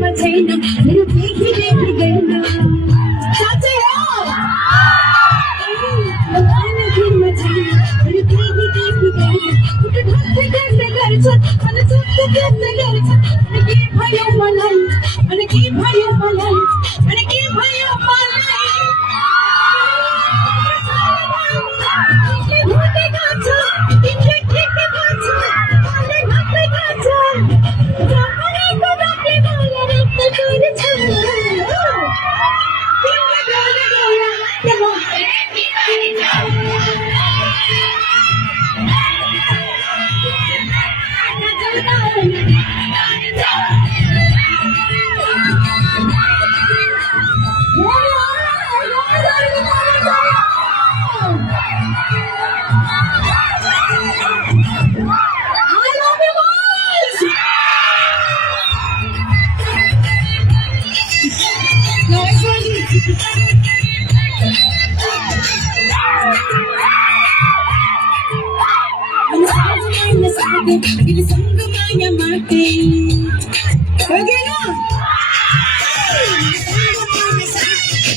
मचैना मेरे देखी देखी गैना चाचे हो लगाना फिर मचैना मेरे देखी देखी गैना कुठे ढकते करते घरचं मला चुकते करते घरचं आणि की भयो मलाई आणि की भयो मलाई आणि की भयो मलाई होते गाचं तिथे ठेके गाचं आणि घाते गाचं जाणे कदापि मला रक्त कर छान Ini sungguhnya mati. Bagaimana?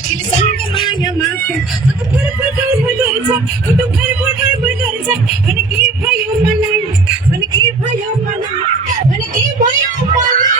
Ini sungguhnya mati. Aku berharga, aku berharga. Anak ibu yang mana? Anak ibu yang mana? Anak ibu yang mana?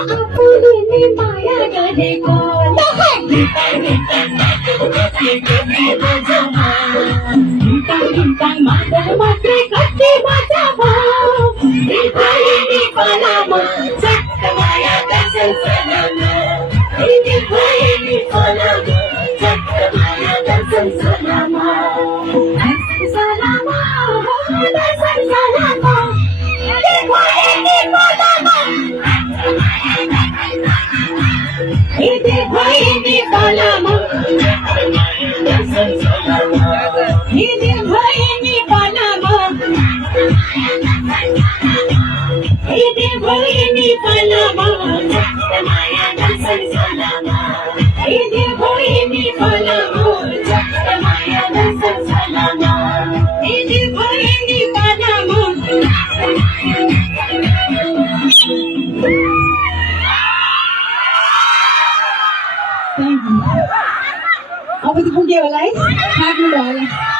आपुलीने माया गहे कोण हिंडताय मात्र मात्र कसे माझा भाव बहिणी पलामा चक्क माया दर्शन सलामा बहिणी पलामा चक्क माया दर्शन सलामा दर्शन सलामा दर्शन सलामा बहिणी पलामा बहिणी पलामा दर्शन सलामा बहिणी पलामा बहिणी पलामा माया दर्शन सलामा बहिणी पलामा माया दर्शन सलामा बहिणी पलामा अब त पुग्यो होला है थाक्नु भयो होला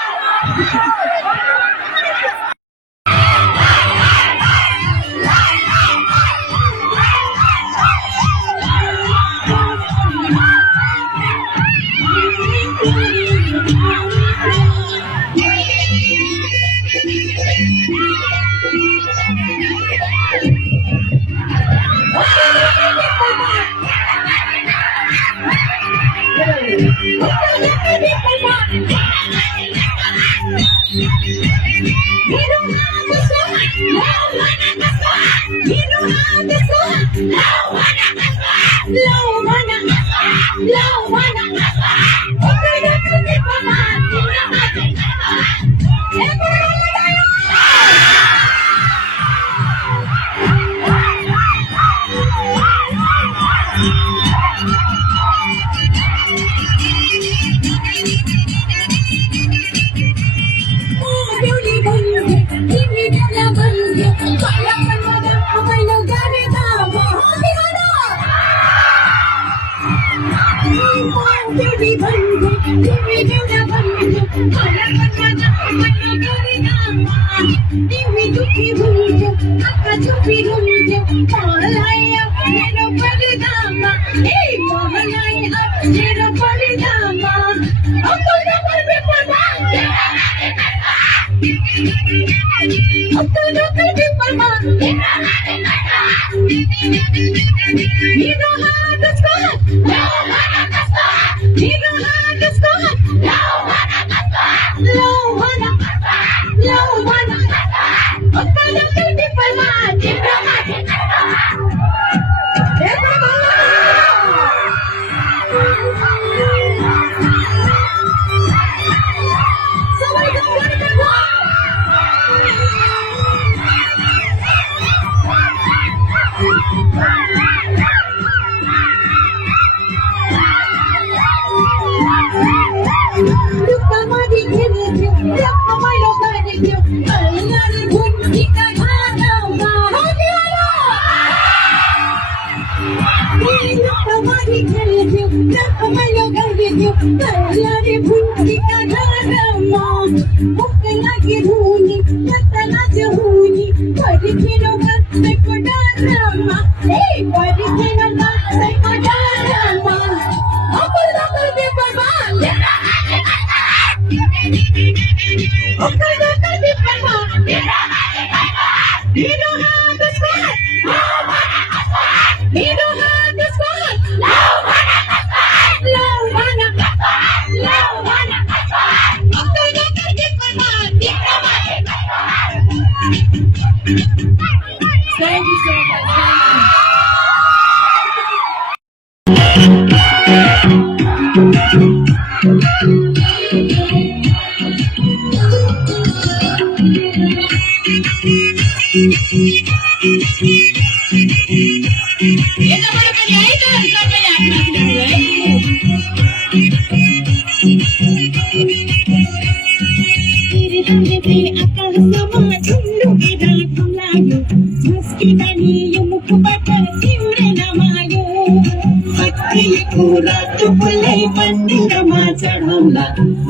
Thank you so much.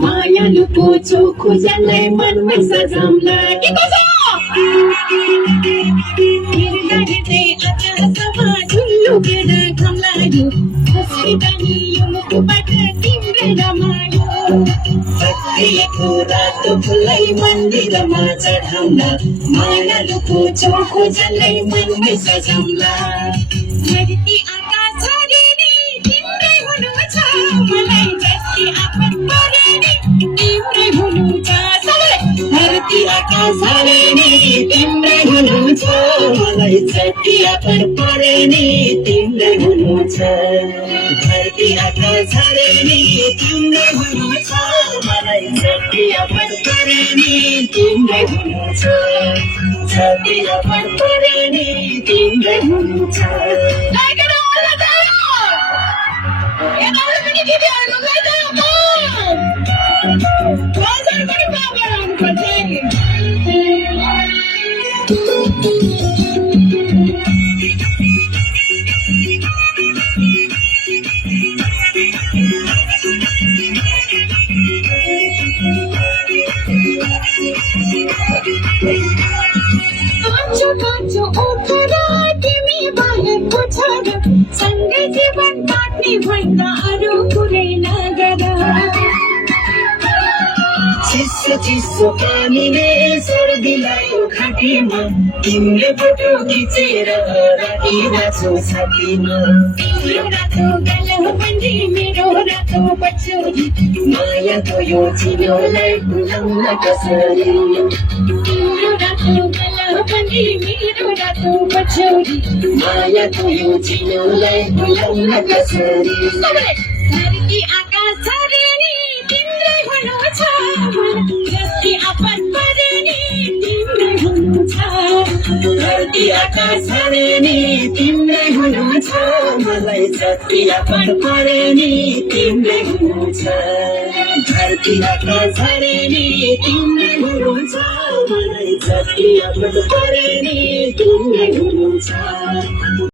माया लुको चोखो जलाई मन में सजमला के बजा लुगेर घाम लाग्यो हस्किँदाखेरि यो मुखबाट तिम्रो रमायो सकिएको रातो फुलै मन्दिरमा चढाउँदा मायालुको चोखो जसले मनमै सजाउँला धरती आकाश हरिणी तिम्रै हुनु छ मलाई जति आफत परे नि तिम्रै हुनु छ धरती आकाश हरिणी तिम्रै हुनु छ मलाई जति आफत परे नि तिम्रै हुनु छ धरती आकाश हरिणी तिम्रै हुनु छ मलाई जति आफत परे नि तिम्रै हुनु छ जति आफत परे नि तिम्रै हुनु छ काँचो ओखर तिमी भएको छ र सँगै जीवन काट्ने भन्दा अरू कुरै नगर चिसो चिसो पानीले सर्दीलायो घाँटीमा तिमीले फोटो खिचेर राखिरहेछौ छातीमा तिम्रो रातो गलबन्दी मेरो रातो पछौरी मायाको यो चिनोलाई भुलाउन कसरी तिम्रो रातो गलबन्दी मेरो रातो पछौरी मायाको यो चिनोलाई भुलाउन कसरी धरती आकाश हरिणी तिम्रै हुनु छ जति आफत परे नि तिम्रै हुनु छ धरती आकाश हरिणी तिम्रै हुनु छ मलाई जति आफत परे नि तिम्रै हुनु छ धरती आकाश हरिणी तिम्रै हुनु छ मलाई जति आफत परे नि तिम्रै हुनु छ